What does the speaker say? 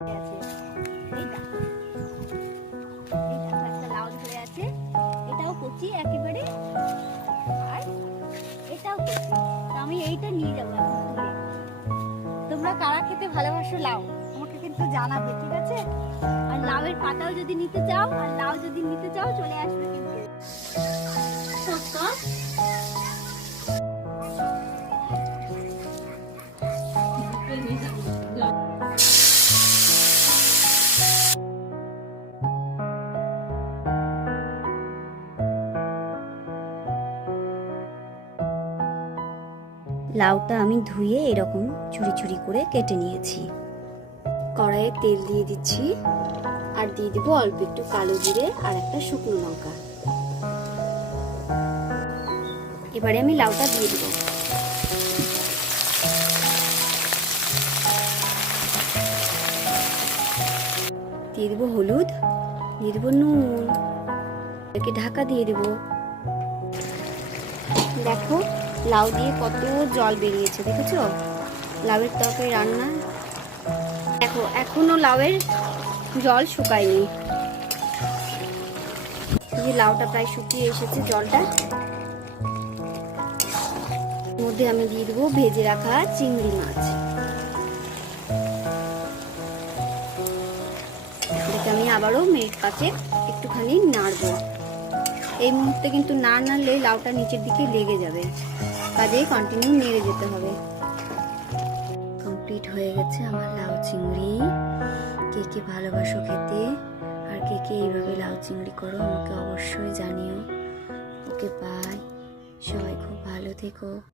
আছে এই দেখো, এই দেখো একটা লাউ ধরে আছে, এটাও কচি একেবারে, আর এটাও কচি। তো আমি এইটা নিয়ে যাবো এখন তুলে। তোমরা কারা খেতে ভালোবাসো লাউ আমাকে কিন্তু জানাবে, ঠিক আছে? আর লাউয়ের পাতাও যদি নিতে চাও, আর লাউ যদি নিতে চাও চলে আসবে কিন্তু। লাউটা আমি ধুয়ে এরকম ছুরি ছুরি করে কেটে নিয়েছি। কড়াইয়ে তেল দিয়ে দিচ্ছি, আর দিয়ে দিব অল্প একটু কালো জিরে আর একটা শুকনো লঙ্কা। এবারে আমি লাউটা দিয়ে দিব। দিয়ে দিব হলুদ, দিয়ে দিব নুন, একে ঢাকা দিয়ে দিব। দেখো লাউ দিয়ে কত জল বেরিয়েছে, দেখেছো? লাউয়ের তরকারি রান্না, দেখো এখনো লাউয়ের জল শুকায়নি। এই লাউটা প্রায় শুকিয়ে এসেছে জলটা। মধ্যে আমি দিয়ে দেবো ভেজে রাখা চিংড়ি মাছ। এটাকে আমি আবারও মিনিট 5 একটুখানি নাড়বো। এই মুহূর্তে কিন্তু না নাড়লে লাউটা নিচের দিকে লেগে যাবে, কাজেই কন্টিনিউ নেড়ে যেতে হবে। কমপ্লিট হয়ে গেছে আমার লাউ চিংড়ি। কে কে ভালোবাসো খেতে, আর কে কে এইভাবে লাউ চিংড়ি করো আমাকে অবশ্যই জানিও। ওকে বাই, সবাই খুব ভালো থেকো।